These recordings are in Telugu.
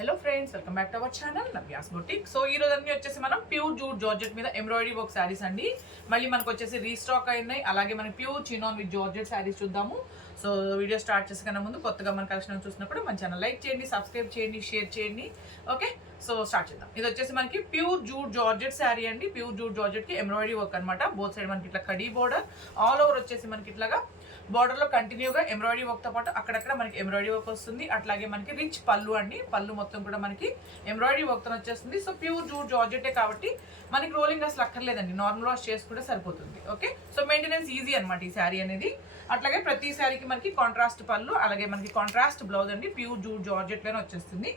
Hello friends, welcome back to our channel Navya's boutique. So ఈ రోజు అన్ని వచ్చేసి మనం ప్యూర్ జూట్ జార్జెట్ మీద ఎంబ్రాయిడరీ వర్క్ శారీస్ అండి. మళ్ళీ మనకు వచ్చేసి రీస్టాక్ అయినాయి. అలాగే మనం pure chinon with georgette saris చూద్దాము. సో వీడియో స్టార్ట్ చేసే కన్నా ముందు కొత్తగా మన కలెక్షన్ చూసినప్పుడు మన ఛానల్ లైక్ చేయండి, సబ్స్క్రైబ్ చేయండి, షేర్ చేయండి. ఓకే, సో స్టార్ట్ చేద్దాం. ఇది వచ్చేసి మనకి ప్యూర్ జూట్ జార్జెట్ శారీ అండి. ప్యూర్ జూట్ జార్జెట్ కి ఎంబ్రాయిడరీ వర్క్ అనమాట. బోత్ సైడ్ మనకి ఇట్లా కడీ బోర్డర్, ఆల్ ఓవర్ వచ్చేసి మనకి ఇట్లాగా బార్డర్ లో కంటిన్యూగా ఎంబ్రాయిడరీ వర్క్ తో పాటు అక్కడక్కడ మనకి ఎంబ్రాయిడరీ వర్క్ వస్తుంది. అట్లాగే మనకి రిచ్ పళ్ళు అండి. పళ్ళు మొత్తం కూడా మనకి ఎంబ్రాయిడరీ వర్క్ తో వచ్చేస్తుంది. సో ప్యూర్ జూట్ జార్జెటే కాబట్టి మనకి రోలింగ్ అసలు అక్కర్లేదండి, నార్మల్ వాష్ చేసుకుంటే సరిపోతుంది. ఓకే, సో మెయింటెనెన్స్ ఈజీ అనమాట ఈ శారీ అనేది. అట్లాగే ప్రతి శారీకి మనకి కాంట్రాస్ట్ పళ్ళు, అలాగే మనకి కాంట్రాస్ట్ బ్లౌజ్ అండి. ప్యూర్ జూట్ జార్జెట్ లోనే వచ్చేస్తుంది.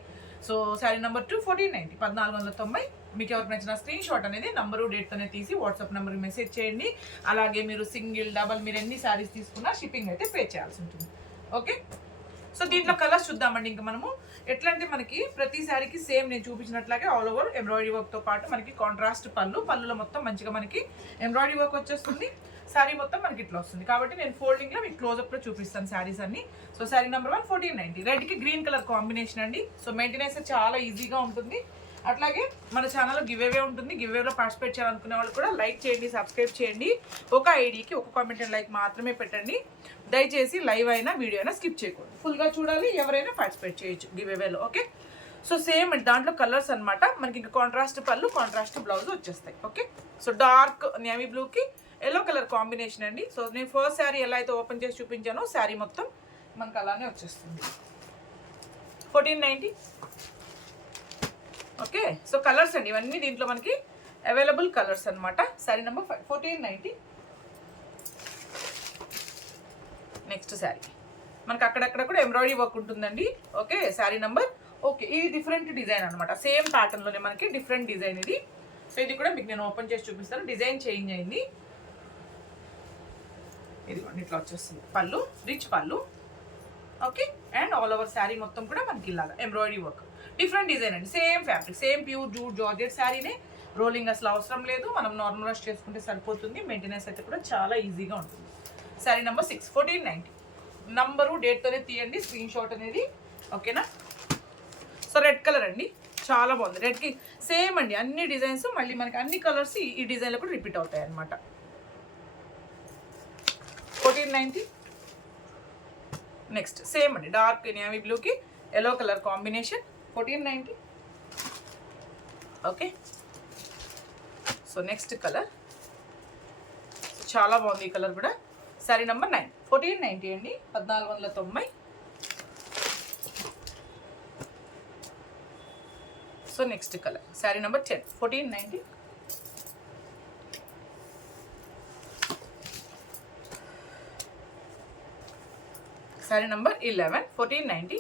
So saree number 2 1490 1490. మీకు ఎవరికి నచ్చిన స్క్రీన్ షాట్ అనేది నంబరు డేట్తోనే తీసి వాట్సాప్ నెంబర్కి మెసేజ్ చేయండి. అలాగే మీరు సింగిల్ డబల్ మీరు ఎన్ని శారీస్ తీసుకున్నా షిప్పింగ్ అయితే పే చేయాల్సి ఉంటుంది. ఓకే, సో దీంట్లో కలర్స్ చూద్దామండి. ఇంకా మనము ఎట్లా అంటే మనకి ప్రతి శారీకి సేమ్ నేను చూపించినట్లాగే ఆల్ ఓవర్ ఎంబ్రాయిడరీ వర్క్తో పాటు మనకి కాంట్రాస్ట్ పళ్ళులో మొత్తం మంచిగా మనకి ఎంబ్రాయిడరీ వర్క్ వచ్చేస్తుంది. శారీ మొత్తం మనకి ఇట్లా వస్తుంది కాబట్టి నేను ఫోల్డింగ్లో మీకు క్లోజప్లో చూపిస్తాను శారీస్ అన్ని. సో శారీ నెంబర్ 1 1490 రెడ్కి గ్రీన్ కలర్ కాంబినేషన్ అండి. సో మెయింటెనెన్స్ చాలా ఈజీగా ఉంటుంది. అట్లాగే మన ఛానల్లో గివ్ అవే ఉంటుంది. గివ్ అవేలో పార్టిసిపేట్ చేయాలనుకునే వాళ్ళు కూడా లైక్ చేయండి, సబ్స్క్రైబ్ చేయండి. ఒక ఐడికి ఒక కామెంట్ అండ్ లైక్ మాత్రమే పెట్టండి. దయచేసి లైవ్ అయినా వీడియో అయినా స్కిప్ చేయకూడదు, ఫుల్గా చూడాలి. ఎవరైనా పార్టిసిపేట్ చేయొచ్చు గివ్ అవేలో. ఓకే, సో సేమ్ దాంట్లో కలర్స్ అనమాట. మనకి ఇంకా కాంట్రాస్ట్ పళ్ళు, కాంట్రాస్ట్ బ్లౌజ్ వచ్చేస్తాయి. ఓకే, సో డార్క్ నేవీ బ్లూకి ఎల్లో కలర్ కాంబినేషన్ అండి. సో నేను ఫస్ట్ శారీ ఎలా అయితే ఓపెన్ చేసి చూపించానో శారీ మొత్తం మనకు అలానే వచ్చేస్తుంది. 1490. ఓకే, సో కలర్స్ అండి ఇవన్నీ దీంట్లో మనకి అవైలబుల్ కలర్స్ అనమాట. శారీ నెంబర్ 1490. నెక్స్ట్ శారీ మనకి అక్కడక్కడ కూడా ఎంబ్రాయిడరీ వర్క్ ఉంటుందండి. ఓకే, శారీ నెంబర్ ఓకే, ఇది డిఫరెంట్ డిజైన్ అనమాట. సేమ్ ప్యాటర్న్లోనే మనకి డిఫరెంట్ డిజైన్ ఇది. సో ఇది కూడా మీకు నేను ఓపెన్ చేసి చూపిస్తాను. డిజైన్ చేంజ్ అయింది. ఇది ఇట్లా వచ్చేస్తుంది పళ్ళు, రిచ్ పళ్ళు. Okay, and all over saree మొత్తం కూడా మనకి ఇలాగా ఎంబ్రాయిడరీ వర్క్, డిఫరెంట్ డిజైన్ అండి. Same fabric, same pure jute georgette శారీనే. రోలింగ్ అసలు అవసరం లేదు, మనం నార్మల్ వాష్ చేసుకుంటే సరిపోతుంది. మెయింటెనెన్స్ అయితే కూడా చాలా ఈజీగా ఉంటుంది. శారీ నెంబర్ 6 1490. నంబరు డేట్తోనే తీయండి స్క్రీన్ షాట్ అనేది. ఓకేనా, సో రెడ్ కలర్ అండి, చాలా బాగుంది. రెడ్కి సేమ్ అండి అన్ని డిజైన్స్, మళ్ళీ మనకి అన్ని కలర్స్ ఈ డిజైన్లో కూడా రిపీట్ అవుతాయి అనమాట. 1490. నెక్స్ట్ సేమ్ అండి డార్క్ నేవీ బ్లూకి yellow colour combination. 1490. Okay, so next colour చాలా బాగుంది ఈ కలర్ కూడా. శారీ నెంబర్ 9 1490 అండి, 1490. So next colour sari number 10 1490. Sari number 11 1490.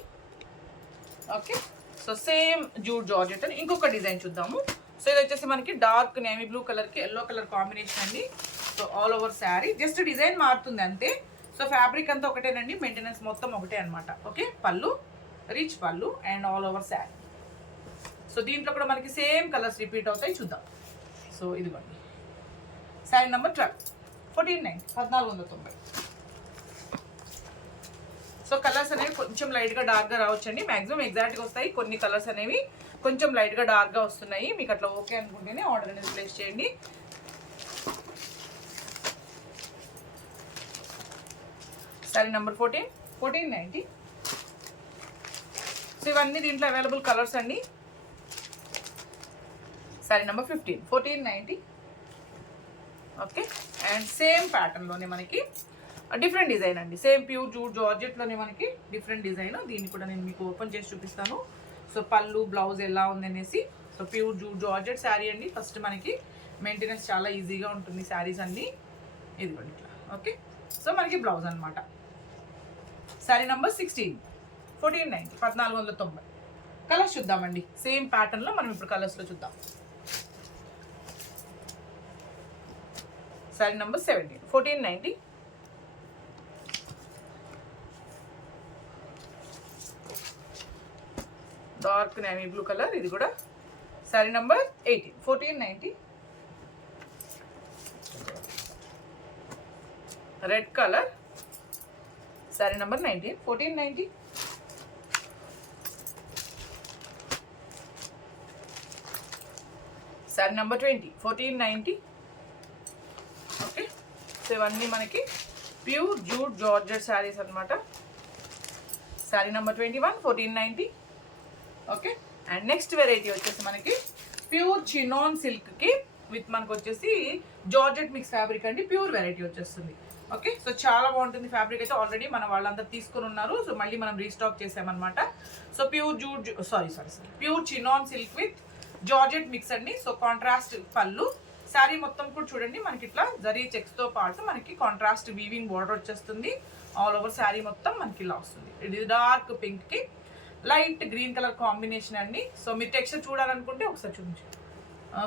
Okay, so same jute georgette అని ఇంకొక డిజైన్ చూద్దాము. సో ఇది వచ్చేసి మనకి డార్క్ నేవీ బ్లూ కలర్కి ఎల్లో కలర్ కాంబినేషన్ అండి. So all over sari just design మారుతుంది అంతే. సో ఫ్యాబ్రిక్ అంతా ఒకటేనండి, మెయింటెనెన్స్ మొత్తం ఒకటే అనమాట. ఓకే, పళ్ళు, రిచ్ పళ్ళు and all over sari. So దీంట్లో కూడా మనకి సేమ్ కలర్స్ రిపీట్ అవుతాయి, చూద్దాం. సో ఇదిగోండి శారీ నెంబర్ 12 1490 1490. సో కలర్స్ అనేవి కొంచెం లైట్గా డార్క్గా రావచ్చండి. మ్యాక్సిమం ఎగ్జాక్ట్గా వస్తాయి. కొన్ని కలర్స్ అనేవి కొంచెం లైట్గా డార్క్గా వస్తున్నాయి. మీకు అట్లా ఓకే అనుకుంటేనే ఆర్డర్ అనేది ప్లేస్ చేయండి. శారీ నెంబర్ 14 1490. సో ఇవన్నీ దీంట్లో అవైలబుల్ కలర్స్ అండి. Saree number 15 1490. Okay, and same ప్యాటర్న్లోనే మనకి డిఫరెంట్ డిజైన్ అండి. సేమ్ ప్యూర్ జూట్ జార్జెట్లోనే మనకి డిఫరెంట్ డిజైన్. దీన్ని కూడా నేను మీకు ఓపెన్ చేసి చూపిస్తాను. సో పళ్ళు, బ్లౌజ్ ఎలా ఉందనేసి. So pure jute georgette saree అండి. ఫస్ట్ మనకి మెయింటెనెన్స్ చాలా ఈజీగా ఉంటుంది శారీస్ అన్నీ. ఇదిగోండి ఇట్లా. ఓకే, సో మనకి బ్లౌజ్ అనమాట. శారీ నెంబర్ 16 1490 1490. కలర్స్ చూద్దామండి. సేమ్ ప్యాటర్న్లో మనం ఇప్పుడు కలర్స్లో చూద్దాం. Sari number 17 1490. Dark navy blue colour ఇది కూడా. Sari number 18 1490. Red colour sari number 19 1490. Sari number 20 1490. Okay, so ఇవన్నీ మనకి ప్యూర్ జూట్ జార్జెట్ శారీస్ అనమాట. Sari number 21 1490. Okay, and next variety వచ్చేసి మనకి ప్యూర్ చినాన్ సిల్క్కి విత్ మనకు వచ్చేసి జార్జెట్ మిక్స్ ఫ్యాబ్రిక్ అండి. ప్యూర్ వెరైటీ వచ్చేస్తుంది. ఓకే, సో చాలా బాగుంటుంది ఫ్యాబ్రిక్ అయితే. ఆల్రెడీ మన వాళ్ళందరూ తీసుకుని ఉన్నారు, సో మళ్ళీ మనం రీస్టాక్ చేసామన్నమాట. So pure jute pure chinon silk with georgette mix అండి. సో కాంట్రాస్ట్ పళ్ళు. శారీ మొత్తం కూడా చూడండి మనకి ఇట్లా జరీ చెక్స్తో పాటు మనకి కాంట్రాస్ట్ వీవింగ్ బార్డర్ వచ్చేస్తుంది. ఆల్ ఓవర్ శారీ మొత్తం మనకి ఇలా వస్తుంది. ఇది డార్క్ పింక్కి లైట్ గ్రీన్ కలర్ కాంబినేషన్ అండి. సో మీరు టెక్స్చర్ చూడాలనుకుంటే ఒకసారి చూపించండి.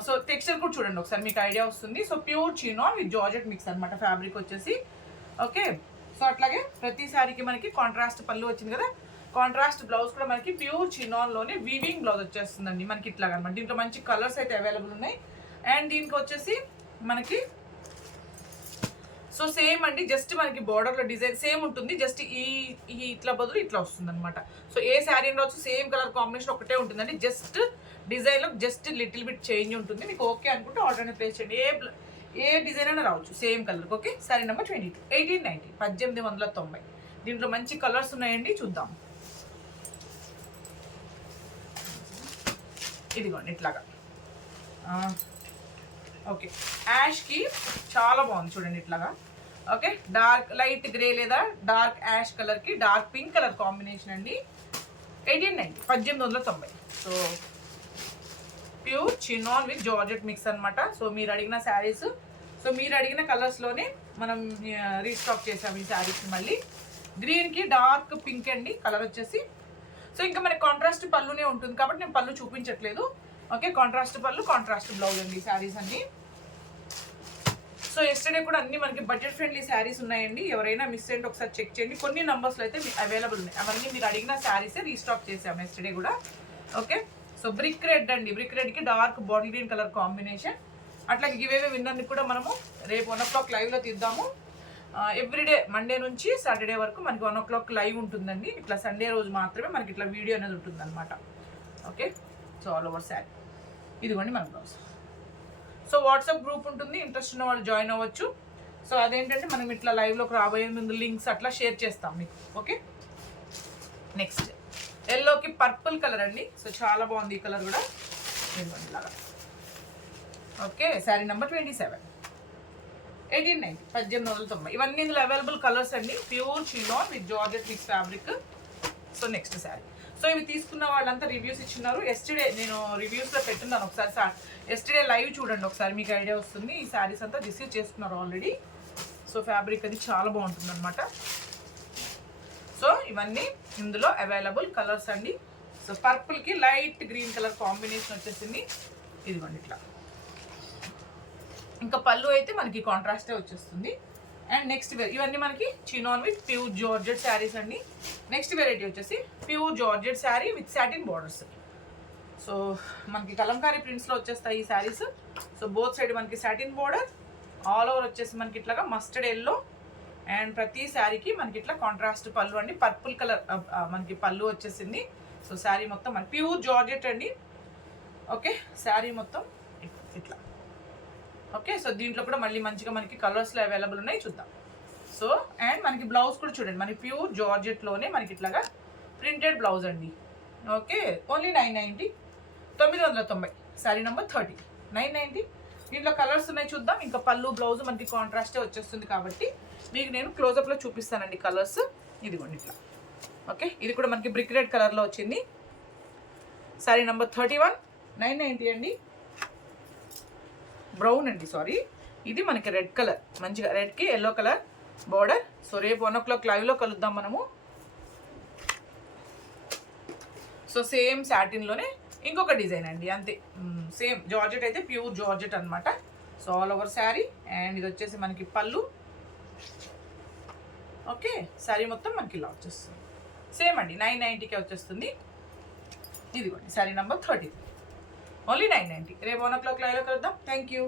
సో టెక్స్చర్ కూడా చూడండి ఒకసారి, మీకు ఐడియా వస్తుంది. So pure chinon with georgette mix అనమాట ఫ్యాబ్రిక్ వచ్చేసి. ఓకే, సో అట్లాగే ప్రతి శారీకి మనకి కాంట్రాస్ట్ పళ్ళు వచ్చింది కదా, కాంట్రాస్ట్ బ్లౌజ్ కూడా మనకి ప్యూర్ చినాన్లోనే వీవింగ్ బ్లౌజ్ వచ్చేస్తుందండి మనకి ఇట్లాగా అనమాట. దీంట్లో మంచి కలర్స్ అయితే అవైలబుల్ ఉన్నాయి. అండ్ దీనికి వచ్చేసి మనకి సో సేమ్ అండి, జస్ట్ మనకి బార్డర్లో డిజైన్ సేమ్ ఉంటుంది, జస్ట్ ఈ ఇట్లా బదులు ఇట్లా వస్తుంది అనమాట. సో ఏ శారీ రావచ్చు సేమ్ కలర్ కాంబినేషన్ ఒకటే ఉంటుందండి, జస్ట్ డిజైన్లో జస్ట్ లిటిల్ బిట్ చేంజ్ ఉంటుంది. మీకు ఓకే అనుకుంటే ఆర్డర్ అనేది ప్లేస్ చేయండి. ఏ డిజైన్ అయినా రావచ్చు same colour. Okay, sari number 22 1890 1890. దీంట్లో మంచి కలర్స్ ఉన్నాయండి, చూద్దాం. ఇదిగోండి ఇట్లాగా. ఓకే, యాష్కి చాలా బాగుంది చూడండి ఇట్లాగా. ఓకే, డార్క్ లైట్ గ్రే లేదా డార్క్ యాష్ కలర్కి డార్క్ పింక్ కలర్ కాంబినేషన్ అండి. 1890 1890. So pure chinon with georgette mix అనమాట. సో మీరు అడిగిన శారీస్, సో మీరు అడిగిన కలర్స్లోనే మనం రీస్టాక్ చేసాము ఈ శారీస్. మళ్ళీ గ్రీన్కి డార్క్ పింక్ అండి కలర్ వచ్చేసి. సో ఇంకా మనకి కాంట్రాస్ట్ పళ్ళునే ఉంటుంది కాబట్టి నేను పళ్ళు చూపించట్లేదు. ఓకే, కాంట్రాస్ట్ పళ్ళు కాంట్రాస్ట్ బ్లౌజ్ అండి శారీస్ అన్ని. సో ఎస్టర్డే కూడా అన్ని మనకి బడ్జెట్ ఫ్రెండ్లీ శారీస్ ఉన్నాయండి. ఎవరైనా మిస్ అయ్యింటే ఒకసారి చెక్ చేయండి. కొన్ని నంబర్స్లో అయితే అవైలబుల్ ఉన్నాయి. అవన్నీ మీరు అడిగిన శారీసే రీస్టాక్ చేసాము ఎస్టర్డే కూడా. ఓకే, సో బ్రిక్ రెడ్ అండి, బ్రిక్ రెడ్కి dark bottle green colour combination. అట్లాగే ఇవేవే విన్నర్ని కూడా మనము రేపు 1 o'clock లైవ్లో తీద్దాము. ఎవ్రీడే మండే నుంచి సాటర్డే వరకు మనకి 1 o'clock లైవ్ ఉంటుందండి. ఇట్లా సండే రోజు మాత్రమే మనకి ఇట్లా వీడియో అనేది ఉంటుంది అనమాట. Okay, so all over sari. ఇదిగోండి మన బ్లౌజ్. సో వాట్సాప్ గ్రూప్ ఉంటుంది, ఇంట్రెస్ట్ ఉన్న వాళ్ళు జాయిన్ అవ్వచ్చు. సో అదేంటంటే మనం ఇట్లా లైవ్లోకి రాబోయే ముందు లింక్స్ అట్లా షేర్ చేస్తాం మీకు. ఓకే, నెక్స్ట్ ఎల్లోకి పర్పుల్ కలర్ అండి. సో చాలా బాగుంది ఈ కలర్ కూడా. ఇలాగా. Okay, sari number 27 1890 1890. ఇవన్నీ ఇందులో అవైలబుల్ కలర్స్ అండి. Pure chinon with georgette mix fabric. So next sari. So ఇవి తీసుకున్న వాళ్ళంతా రివ్యూస్ ఇచ్చినారు. ఎస్టర్డే నేను రివ్యూస్లో పెట్టున్నాను, ఒకసారి ఎస్టర్డే లైవ్ చూడండి ఒకసారి, మీకు ఐడియా వస్తుంది. ఈ శారీస్ అంతా రిసీవ్ చేసుకున్నారు ఆల్రెడీ. సో ఫ్యాబ్రిక్ అది చాలా బాగుంటుంది అనమాట. సో ఇవన్నీ ఇందులో అవైలబుల్ కలర్స్ అండి. సో పర్పుల్కి లైట్ గ్రీన్ కలర్ కాంబినేషన్ వచ్చేసింది. ఇదిగోండి ఇట్లా. ఇంకా పళ్ళు అయితే మనకి కాంట్రాస్టే వచ్చేస్తుంది. అండ్ నెక్స్ట్ ఇవన్నీ మనకి chinon with pure georgette saris అండి. నెక్స్ట్ వెరైటీ వచ్చేసి pure georgette sari with satin borders. So మనకి కలంకారీ ప్రింట్స్లో వచ్చేస్తాయి ఈ శారీస్. సో బోత్ సైడ్ మనకి సాటిన్ బార్డర్, ఆల్ ఓవర్ వచ్చేసి మనకి ఇట్లాగా మస్టర్డ్ ఎల్లో. అండ్ ప్రతి శారీకి మనకి ఇట్లా కాంట్రాస్ట్ పళ్ళు అండి. పర్పుల్ కలర్ మనకి పళ్ళు వచ్చేసింది. సో శారీ మొత్తం మనకి ప్యూర్ జార్జెట్ అండి. ఓకే, శారీ మొత్తం ఇట్లా. ఓకే, సో దీంట్లో కూడా మళ్ళీ మంచిగా మనకి కలర్స్లో అవైలబుల్ ఉన్నాయి, చూద్దాం. సో అండ్ మనకి బ్లౌజ్ కూడా చూడండి, మనకి ప్యూర్ జార్జెట్లోనే మనకి ఇట్లాగా ప్రింటెడ్ బ్లౌజ్ అండి. Okay, only 990 990. శారీ నెంబర్ 30 990. దీంట్లో కలర్స్ ఉన్నాయి, చూద్దాం. ఇంకా పళ్ళు బ్లౌజ్ మనకి కాంట్రాస్టే వచ్చేస్తుంది కాబట్టి మీకు నేను క్లోజప్లో చూపిస్తానండి కలర్స్. ఇదిగోండి ఇట్లా. ఓకే, ఇది కూడా మనకి బ్రిక్ రెడ్ కలర్లో వచ్చింది. శారీ నెంబర్ 31 990 అండి. బ్రౌన్ అండి, సారీ. ఇది మనకి రెడ్ కలర్, మంచిగా రెడ్కి ఎల్లో కలర్ బార్డర్. సో రేపు 1 o'clock లైవ్లో కలుద్దాం మనము. సో సేమ్ సాటిన్లోనే ఇంకొక డిజైన్ అండి, అంతే. సేమ్ జార్జెట్ అయితే ప్యూర్ జార్జెట్ అనమాట. So all over sari. And ఇది వచ్చేసి మనకి పళ్ళు. ఓకే, శారీ మొత్తం మనకి ఇలా వచ్చేస్తుంది. సేమ్ అండి 990కే వచ్చేస్తుంది. ఇదిగోండి శారీ నెంబర్ 30 ఓన్లీ 990. రేపు 1 o'clock లైవ్లో కలుద్దాం. Thank you.